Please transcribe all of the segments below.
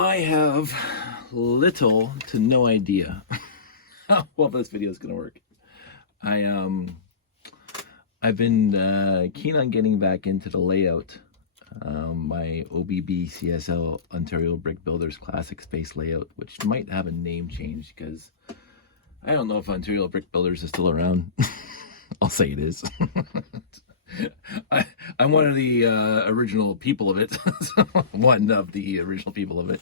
I have little to no idea how well this video is going to work. I've been keen on getting back into the layout. My OBB CSL Ontario Brick Builders Classic Space layout, which might have a name change because I don't know if Ontario Brick Builders is still around. I'll say it is. I'm one of the original people of it. One of the original people of it.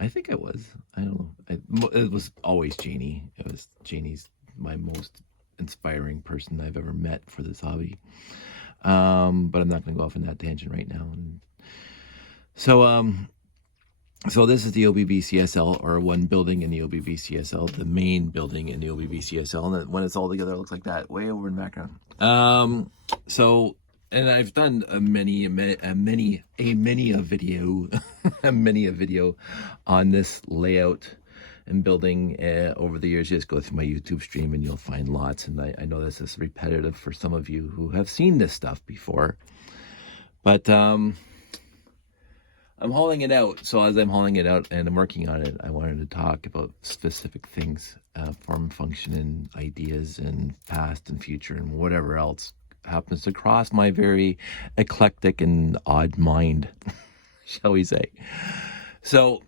I think it was. I don't know. It was always Janie. Janie's my most inspiring person I've ever met for this hobby. But I'm not going to go off on that tangent right now. So this is the OBB CSL, or one building in the OBB CSL, the main building in the OBB CSL, and when it's all together, it looks like that, way over in the background. And I've done a many a video, many a video on this layout and building over the years. Just go through my YouTube stream and you'll find lots. And I know this is repetitive for some of you who have seen this stuff before, but I'm hauling it out. So as I'm hauling it out and I'm working on it, I wanted to talk about specific things, form, function, and ideas, and past and future, and whatever else happens to cross my very eclectic and odd mind, shall we say. So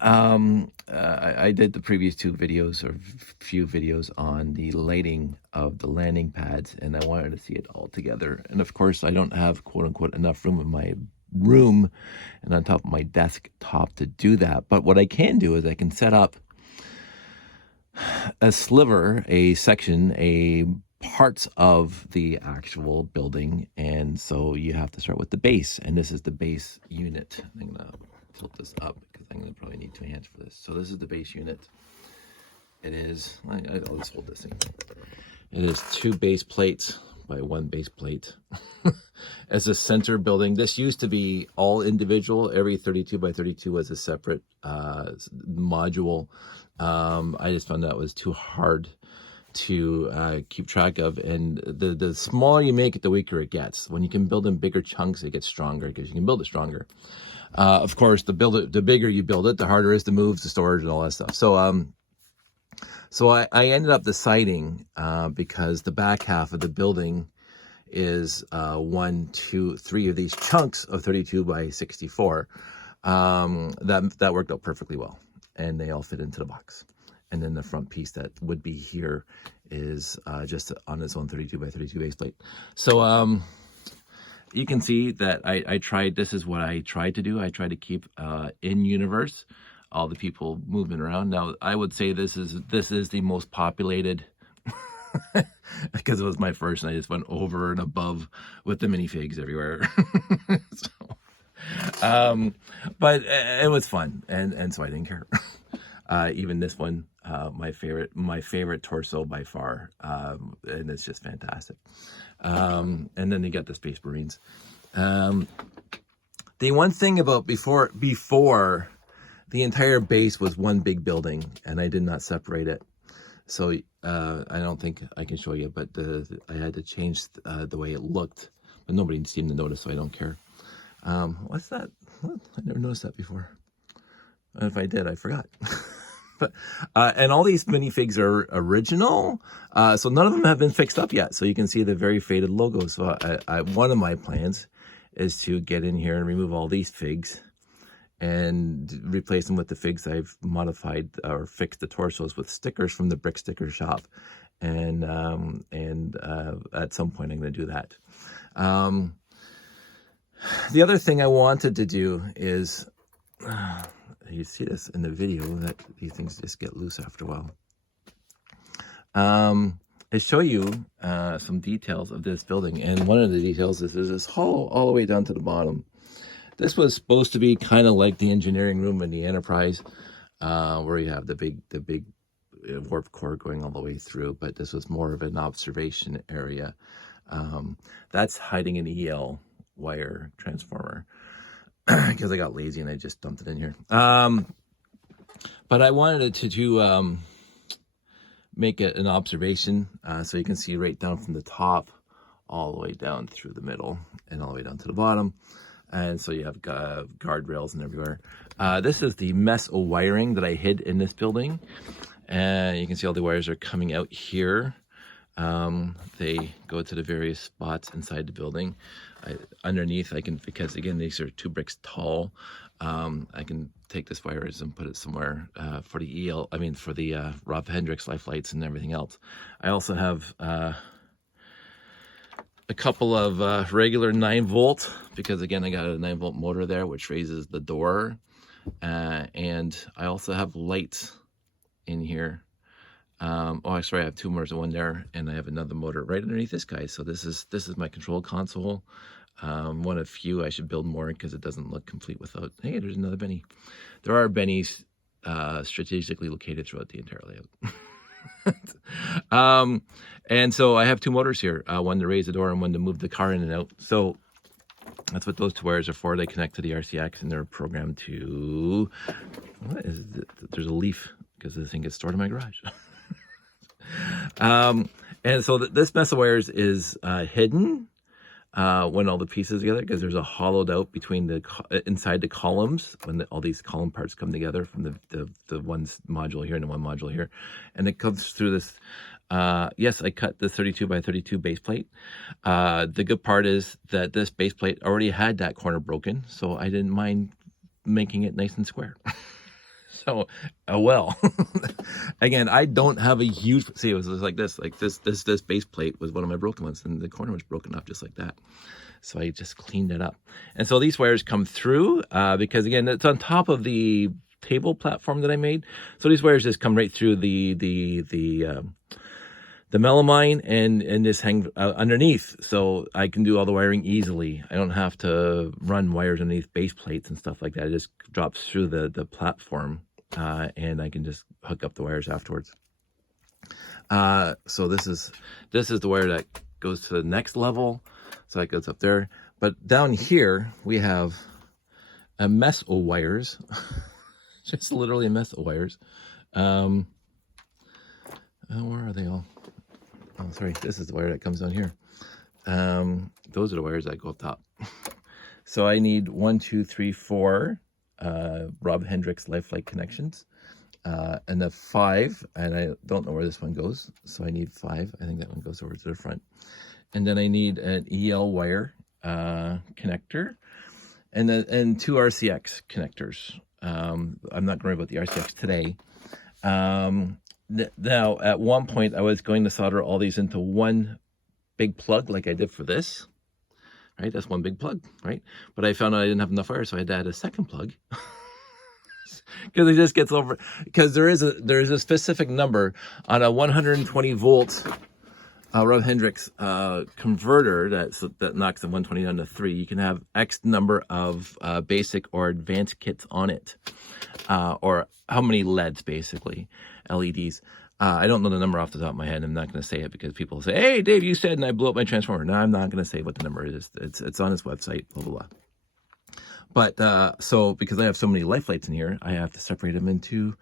I did the previous two videos, or few videos, on the lighting of the landing pads, and I wanted to see it all together. And of course, I don't have, quote unquote, enough room in my room and on top of my desktop to do that. But what I can do is I can set up a sliver, a section, a parts of the actual building. And so you have to start with the base, and this is the base unit. I'm gonna tilt this up because I'm gonna probably need two hands for this. So this is the base unit. It is, I'll just hold this thing. It is 2 base plates by 1 base plate as a center building. This used to be all individual. Every 32 by 32 was a separate module. I just found that was too hard to keep track of, and the smaller you make it, the weaker it gets. When you can build in bigger chunks, it gets stronger because you can build it stronger. Of course, the bigger you build it, the harder it is to move, the storage, and all that stuff. So I ended up deciding, because the back half of the building is 1, 2, 3 of these chunks of 32 by 64. That worked out perfectly well, and they all fit into the box. And then the front piece that would be here is just on its own 32 by 32 base plate. So you can see that I tried. This is what I tried to do. I tried to keep in universe all the people moving around. Now, I would say this is the most populated because it was my first, and I just went over and above with the minifigs everywhere. But it was fun, and so I didn't care. Even this one, my favorite torso by far, and it's just fantastic. And then you got the Space Marines. The one thing about before the entire base was one big building, and I did not separate it. So I don't think I can show you, but I had to change the way it looked, but nobody seemed to notice, so I don't care. What's that? What? I never noticed that before. If I did, I forgot. But and all these minifigs are original, so none of them have been fixed up yet. So you can see the very faded logo. So one of my plans is to get in here and remove all these figs and replace them with the figs I've modified or fixed the torsos with stickers from the brick sticker shop. And at some point I'm going to do that. The other thing I wanted to do is, you see this in the video, that these things just get loose after a while. I show you some details of this building, and one of the details is there's this hall all the way down to the bottom. This was supposed to be kind of like the engineering room in the Enterprise, where you have the big warp core going all the way through, but this was more of an observation area. That's hiding an EL wire transformer because I got lazy and I just dumped it in here. But I wanted to make it an observation, so you can see right down from the top all the way down through the middle and all the way down to the bottom. And so you have guardrails and everywhere. This is the mess of wiring that I hid in this building. And you can see all the wires are coming out here. They go to the various spots inside the building. Underneath, I can, because again, these are 2 bricks tall, I can take this wires and put it somewhere for the Rob Hendricks life lights and everything else. I also have a couple of regular 9-volt, because again, I got a 9-volt motor there, which raises the door. And I also have lights in here. Oh, sorry, I have 2 motors, one there, and I have another motor right underneath this guy. So this is my control console. One of few. I should build more because it doesn't look complete without. Hey, there's another Benny. There are Bennies strategically located throughout the entire layout. And so I have 2 motors here, one to raise the door and one to move the car in and out. So that's what those 2 wires are for. They connect to the RCX and they're programmed to, what is it? There's a leaf because this thing gets stored in my garage. And so this mess of wires is hidden when all the pieces together, because there's a hollowed out between the inside the columns when all these column parts come together from the one module here and the one module here, and it comes through this. Yes, I cut the 32 by 32 base plate. The good part is that this base plate already had that corner broken, so I didn't mind making it nice and square. So, well, again, I don't have a huge, see, it was like this base plate was one of my broken ones, and the corner was broken up just like that. So I just cleaned it up. And so these wires come through, because again, it's on top of the table platform that I made. So these wires just come right through the melamine and just hang underneath, so I can do all the wiring easily. I don't have to run wires underneath base plates and stuff like that. It just drops through the platform, and I can just hook up the wires afterwards. So this is the wire that goes to the next level, so that goes up there. But down here we have a mess of wires, just literally a mess of wires. Where are they all? Oh, sorry, this is the wire that comes down here. Those are the wires that go up top. So I need 1, 2, 3, 4 Rob Hendricks lifelike connections, and the 5, and I don't know where this one goes, so I need 5. I think that one goes over to the front. And then I need an EL wire connector, and 2 RCX connectors. I'm not going to worry about the RCX today. Now, at one point, I was going to solder all these into one big plug like I did for this, right? That's one big plug, right? But I found out I didn't have enough wire, so I had to add a second plug. Because it just gets over, because there is a specific number on a 120 volt Rob Hendricks converter that knocks the 120 down to 3. You can have X number of basic or advanced kits on it, or how many LEDs, basically, LEDs. I don't know the number off the top of my head. I'm not going to say it because people say, "Hey, Dave, you said," and I blew up my transformer. No, I'm not going to say what the number is. It's on his website, blah, blah, blah. But so because I have so many life lights in here, I have to separate them into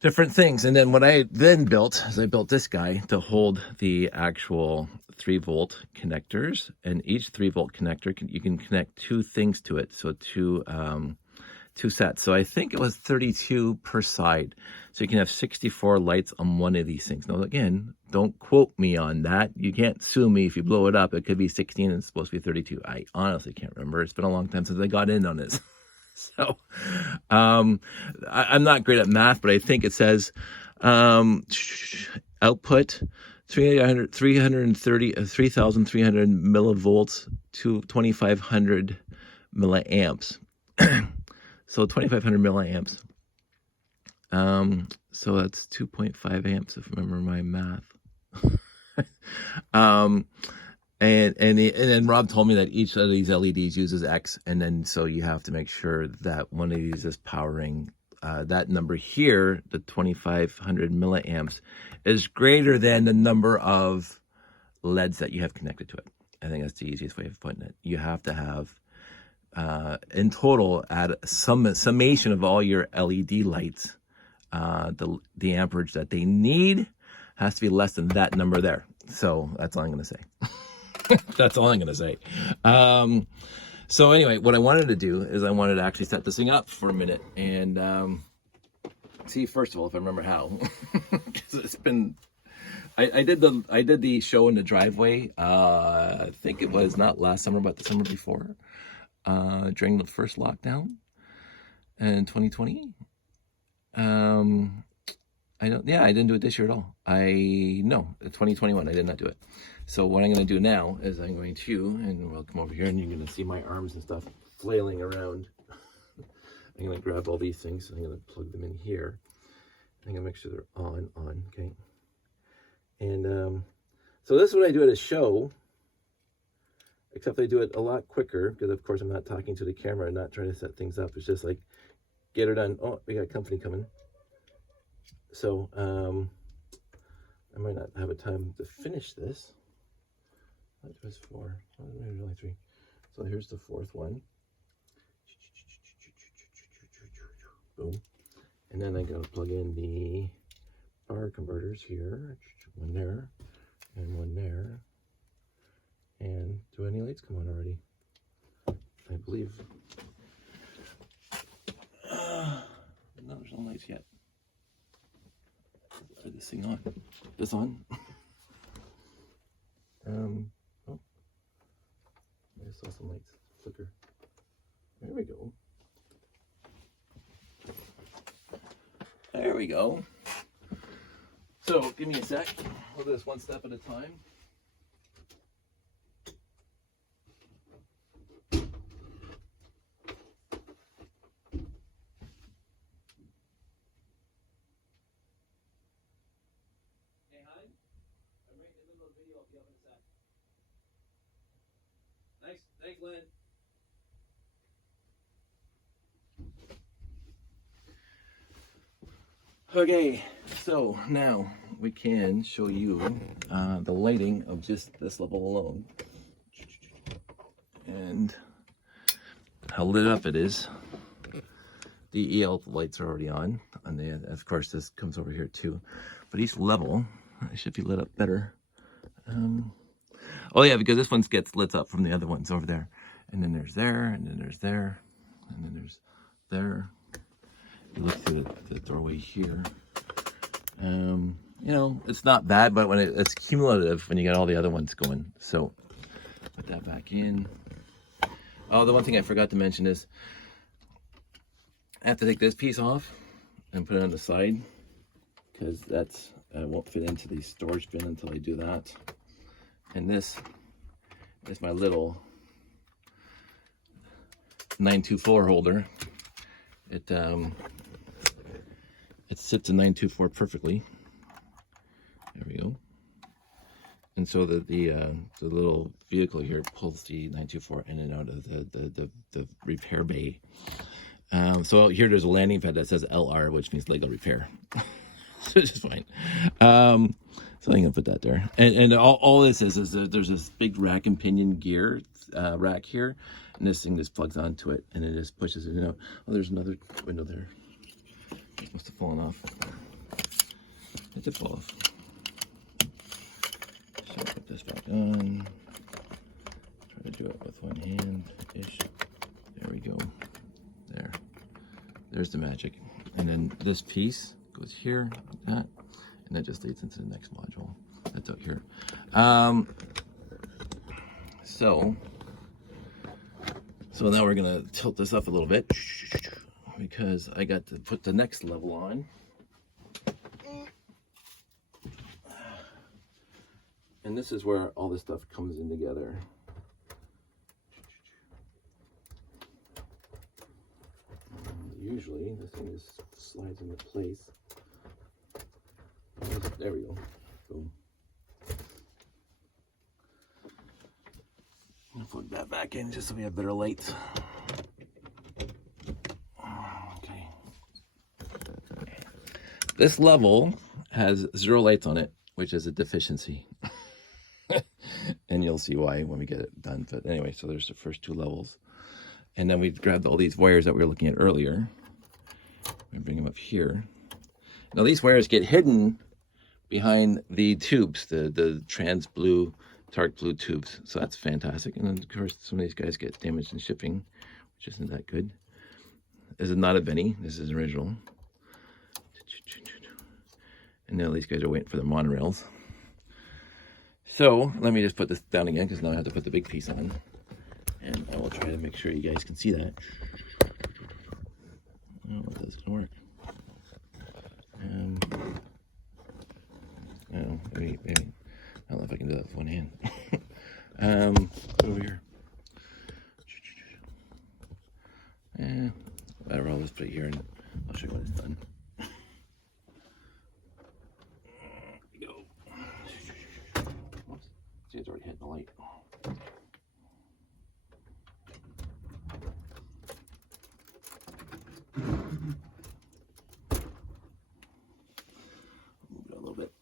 different things. And then what I then built is I built this guy to hold the actual 3-volt connectors, and each 3-volt connector you can connect 2 things to it, so 2 sets. So I think it was 32 per side, so you can have 64 lights on one of these things. Now again, don't quote me on that. You can't sue me if you blow it up. It could be 16 and it's supposed to be 32. I honestly can't remember. It's been a long time since I got in on this. So I'm not great at math, but I think it says output 3,300 millivolts to 2,500 milliamps. So 2,500 milliamps. So that's 2.5 amps if I remember my math. And then Rob told me that each of these LEDs uses X, and then so you have to make sure that one of these is powering that number here, the 2,500 milliamps, is greater than the number of LEDs that you have connected to it. I think that's the easiest way of putting it. You have to have in total, at summation of all your LED lights, the amperage that they need has to be less than that number there. So that's all I'm going to say. That's all I'm gonna say. So anyway, what I wanted to do is I wanted to actually set this thing up for a minute and see, first of all, if I remember how. 'Cause it's been, I did the show in the driveway. I think it was not last summer, but the summer before, during the first lockdown in 2020. I didn't do it this year at all. No, 2021, I did not do it. So what I'm going to do now is I'm going to, and we'll come over here and you're going to see my arms and stuff flailing around. I'm going to grab all these things and I'm going to plug them in here. I'm going to make sure they're on, okay? And so this is what I do at a show, except I do it a lot quicker because, of course, I'm not talking to the camera and not trying to set things up. It's just like, get her done. Oh, we got company coming. So I might not have a time to finish this. That was 4. Maybe only 3. So here's the 4th one. Boom. And then I'm going to plug in the power converters here. One there and one there. And do any lights come on already? I believe. No, there's no lights yet. Is this thing on? This on? Oh, I saw some lights flicker. There we go. There we go. So give me a sec. We'll do this one step at a time. Thanks, Lynn. Okay, so now we can show you the lighting of just this level alone and how lit up it is. The EL lights are already on, and of course this comes over here too, but each level should be lit up better. Oh yeah, because this one gets lit up from the other ones over there. And then there's there, and then there's there, and then there's there. You look through the doorway here. You know, it's not bad, but when it's cumulative when you get all the other ones going. So put that back in. Oh, the one thing I forgot to mention is I have to take this piece off and put it on the side because that's won't fit into the storage bin until I do that. And this is my little 924 holder. It sits in 924 perfectly. There we go. And so the little vehicle here pulls the 924 in and out of the repair bay. So here there's a landing pad that says LR, which means Lego repair. So it's just fine. So I'm gonna put that there. And all this is that there's this big rack and pinion gear rack here, and this thing just plugs onto it, and it just pushes it out. Oh, there's another window there. It must have fallen off. It did fall off. So put this back on. Try to do it with one hand-ish. There we go. There. There's the magic. And then this piece goes here, like that. And that just leads into the next module. That's out here. So now we're gonna tilt this up a little bit because I got to put the next level on. And this is where all this stuff comes in together. Usually this thing just slides into place. There we go. Boom. I'm gonna plug that back in just so we have better lights. Okay. This level has 0 lights on it, which is a deficiency. And you'll see why when we get it done. But anyway, so there's the first 2 levels. And then we grabbed all these wires that we were looking at earlier. We bring them up here. Now these wires get hidden behind the tubes, the trans blue dark blue tubes. So that's fantastic. And then of course some of these guys get damaged in shipping, which isn't that good. This is not a Benny. This is original. And now these guys are waiting for the monorails. So let me just put this down again, because now I have to put the big piece on. And I will try to make sure you guys can see that. I don't know if that's going to work. Oh, maybe. I don't know if I can do that with one hand. Over here. Whatever, I'll just put it here and I'll show you when it's done. There we go. See, it's already hitting the light. Move it a little bit.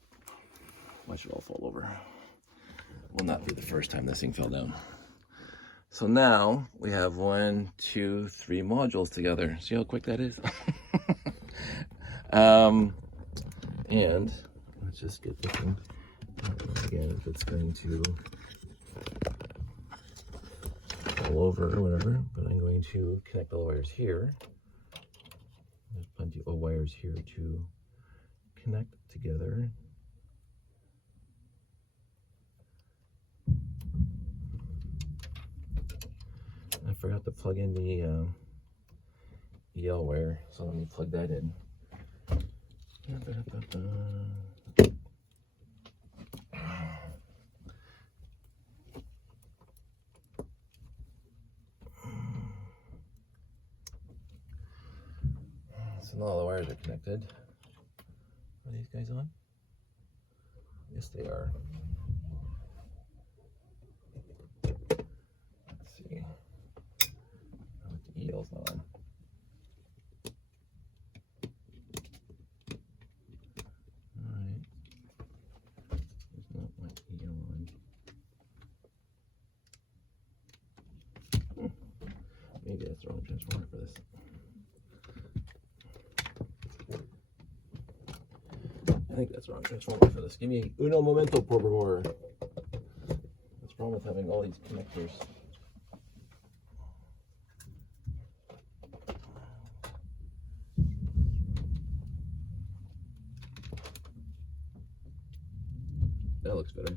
Watch it all fall over. Will not be the first time this thing fell down. So now we have 1, 2, 3 modules together. See how quick that is? And let's just get this one again. If it's going to fall over or whatever, but I'm going to connect all the wires here. There's plenty of wires here to connect together. I forgot to plug in the EL wire, so let me plug that in. So now all the wires are connected. Are these guys on? Yes, they are. Let's see. The EL's not on. Alright. There's not my EL on. Maybe that's the wrong transformer for this. I think that's the wrong transformer for this. Give me uno momento, por favor. What's wrong with having all these connectors? That looks better.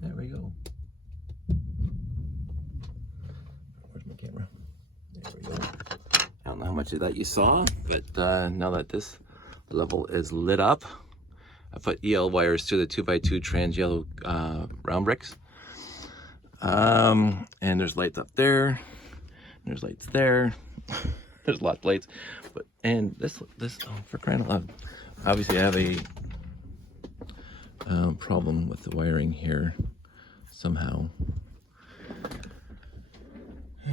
There we go. Where's my camera? There we go. I don't know how much of that you saw, but now that this level is lit up, I put EL wires through the 2x2 trans yellow round bricks. And there's lights up there. And there's lights there. There's lots of lights. But and this oh, for crying out loud. Obviously I have a problem with the wiring here somehow. I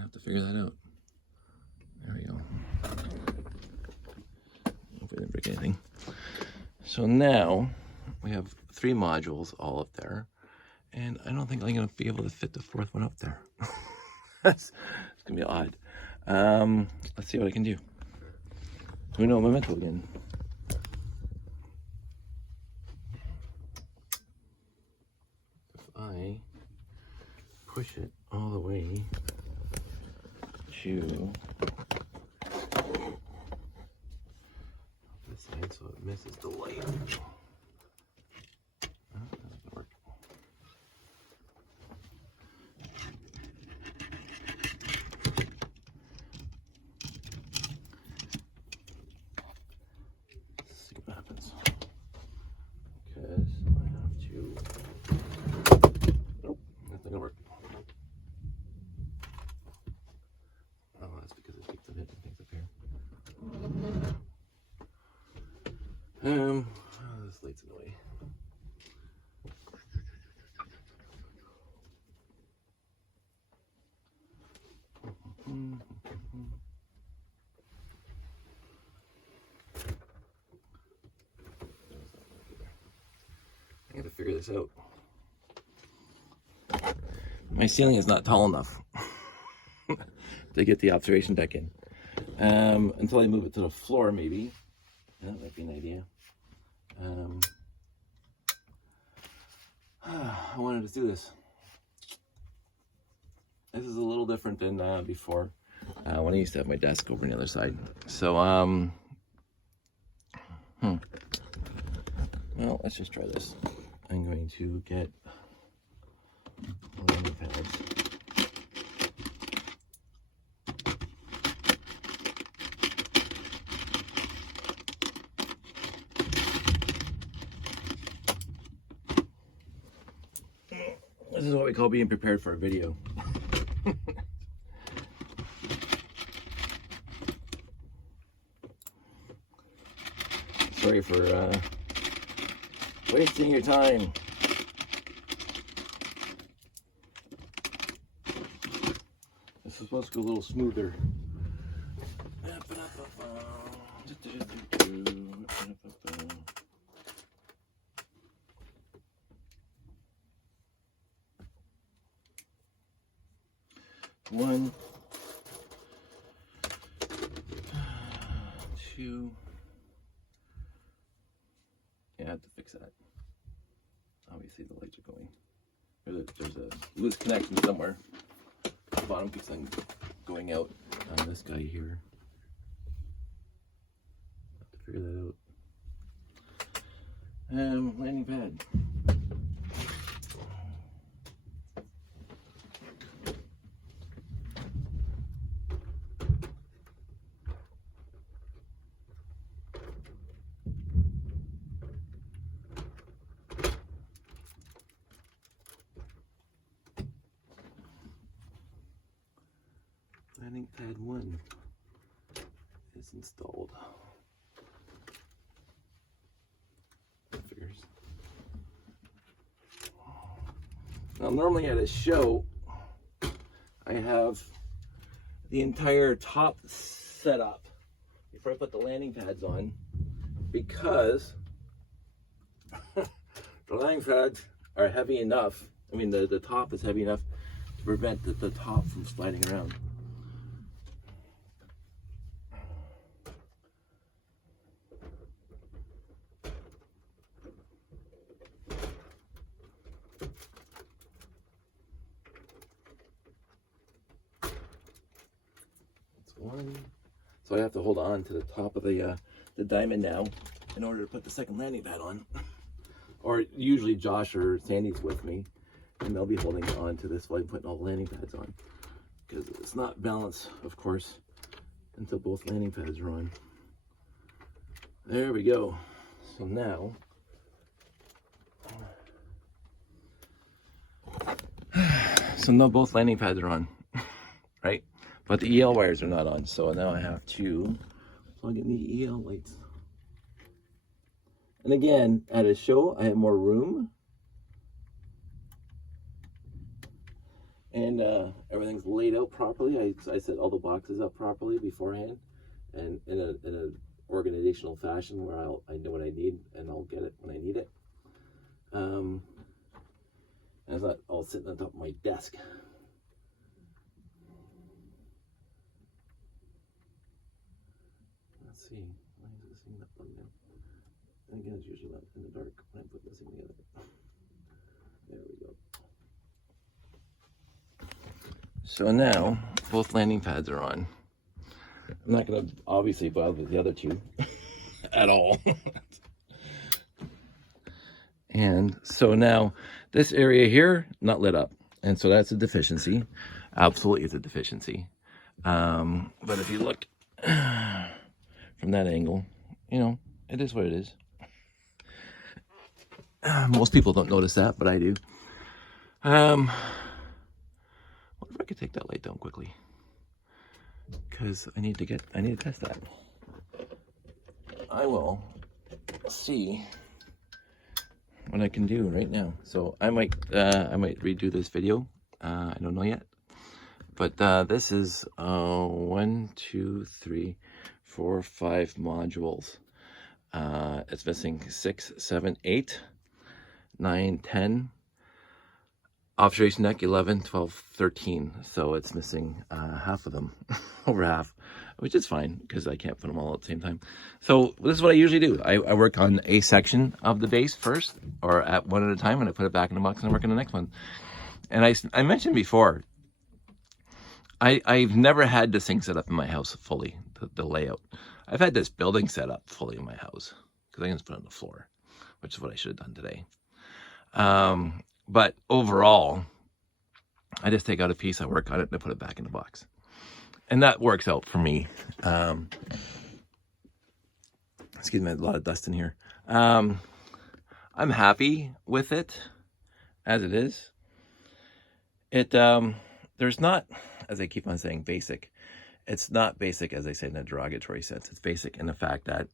have to figure that out. There we go. Hope I didn't break anything. So now we have 3 modules all up there, and I don't think I'm gonna be able to fit the 4th one up there. It's gonna be odd. Let's see what I can do. Uno momento again. If I push it all the way to this side so it misses the light. That doesn't work. Let's see what happens. Because I have to. Nope, nothing will work. Oh, that's because it keeps the hit and things up here. got to figure this out. My ceiling is not tall enough to get the observation deck in. Until I move it to the floor, maybe. That might be an idea. I wanted to do this. This is a little different than before, when I used to have my desk over on the other side. So, well, let's just try this. I'm going to get landing pads. This is what we call being prepared for a video. Sorry for wasting your time. This is supposed to go a little smoother. One, two. Yeah, I have to fix that. Obviously, the lights are going. There's a loose connection somewhere. The bottom keeps on going out on this guy here. Have to figure that out. Landing pad. Landing pad 1 is installed. Figures. Now, normally at a show, I have the entire top set up before I put the landing pads on, because the landing pads are heavy enough. I mean, the top is heavy enough to prevent the top from sliding around. One. So I have to hold on to the top of the diamond now in order to put the second landing pad on. Or usually Josh or Sandy's with me, and they'll be holding on to this while I'm putting all the landing pads on, because it's not balanced, of course, until both landing pads are on. There we go. So now both landing pads are on, right? But the EL wires are not on, so now I have to plug in the EL lights. And again, at a show, I have more room. And everything's laid out properly. I set all the boxes up properly beforehand, and in an organizational fashion where I know what I need and I'll get it when I need it. And it's not all sitting on top of my desk. Let's see, why is this thing not plugged in? And again, it's usually not in the dark when I put this thing together. There we go. So now, both landing pads are on. I'm not going to obviously bother the other two at all. And so now, this area here, not lit up. And so that's a deficiency. Absolutely, it's a deficiency. But if you look from that angle, you know, it is what it is. Most people don't notice that, but I do. What if I could take that light down quickly? Because I need to test that. I will see what I can do right now. So I might redo this video. I don't know yet. But this is 1, 2, 3, 4, 5 modules. It's missing 6, 7, 8, 9, 10. Observation deck 11, 12, 13. So it's missing half of them, over half, which is fine because I can't put them all at the same time. So this is what I usually do. I work on a section of the base first, or at one at a time, and I put it back in the box and I work on the next one. And I mentioned before, I've never had this thing set up in my house fully, the layout. I've had this building set up fully in my house because I can just put it on the floor, which is what I should have done today. But overall, I just take out a piece, I work on it, and I put it back in the box. And that works out for me. Excuse me, a lot of dust in here. I'm happy with it as it is. There's not, as I keep on saying, basic. It's not basic, as I say, in a derogatory sense. It's basic in the fact that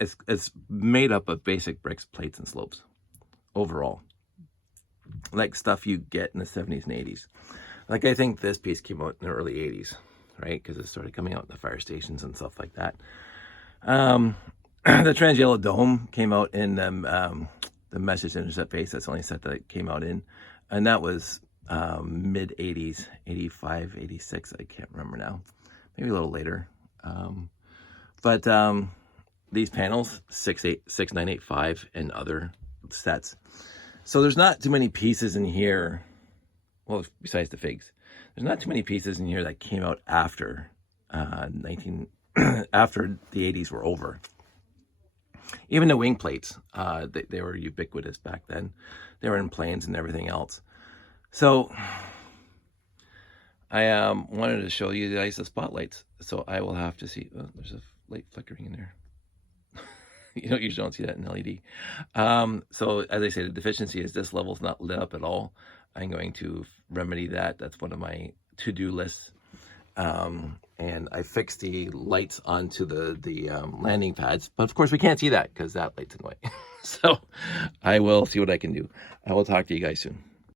it's made up of basic bricks, plates, and slopes overall. Like stuff you get in the 70s and 80s. Like I think this piece came out in the early 80s, right? Because it started coming out in the fire stations and stuff like that. The Trans Yellow Dome came out in the Message Intercept base. That's the only set that it came out in. And that was mid 80s, 85, 86. I can't remember now. Maybe a little later. But these panels, 6985 and other sets. So there's not too many pieces in here, well, besides the figs, there's not too many pieces in here that came out after after the 80s were over. Even the wing plates, they were ubiquitous back then. They were in planes and everything else. So I wanted to show you guys the spotlights. So I will have to see, oh, there's a light flickering in there. You usually don't see that in LED. So as I say, the deficiency is this level's not lit up at all. I'm going to remedy that. That's one of my to-do lists. And I fixed the lights onto the landing pads, but of course we can't see that because that light's in the way. So I will see what I can do. I will talk to you guys soon.